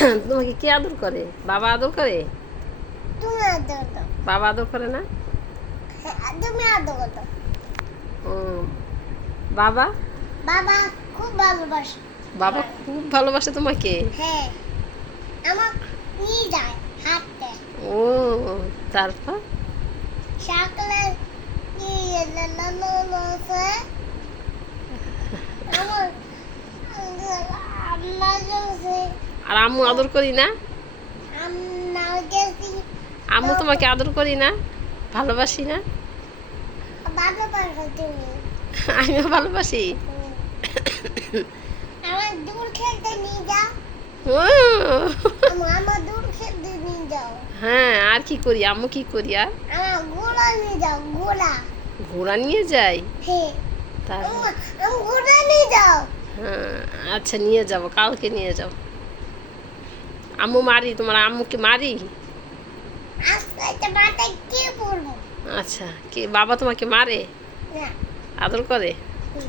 তোমাকে কে আদর করে? বাবা আদর করে? তুমি আদর দাও। বাবা আদর করে না? হ্যাঁ, তুমি আদর দাও। ও, বাবা? বাবা খুব ভালোবাসে। বাবা খুব ভালোবাসে তোমাকে? হ্যাঁ, আমার নিয়ে যায় হাঁটতে। ও, তারপর? সকালে নিয়ে লালালালাসে আমার আম্মা গেছে। আর আম্মু আদর করি না? আম্মা গেছি। আম্মু তোমাকে আদর করি না? ভালোবাসি না? বাবা পারবে তুমি। আমিও ভালোবাসি। আমার দূর খেলতে নিয়ে যাও। ও, আমার দূর খেলতে নিয়ে যাও। হ্যাঁ, আর কি করি? আম্মু কি করি আর? আমার ঘোড়া নিয়ে যাও, ঘোড়া। ঘোড়া নিয়ে যাই? হ্যাঁ, তার আমি ঘোড়া নিয়ে যাও। হ্যাঁ, আচ্ছা নিয়ে যাব, কালকে নিয়ে যাব। আম্মু মারি? তোমার আম্মুকে মারি? আজকে একটা মাথায় কি পড়বো? আচ্ছা, কি বাবা তোমাকে মারে? না। আদর করে? হুম।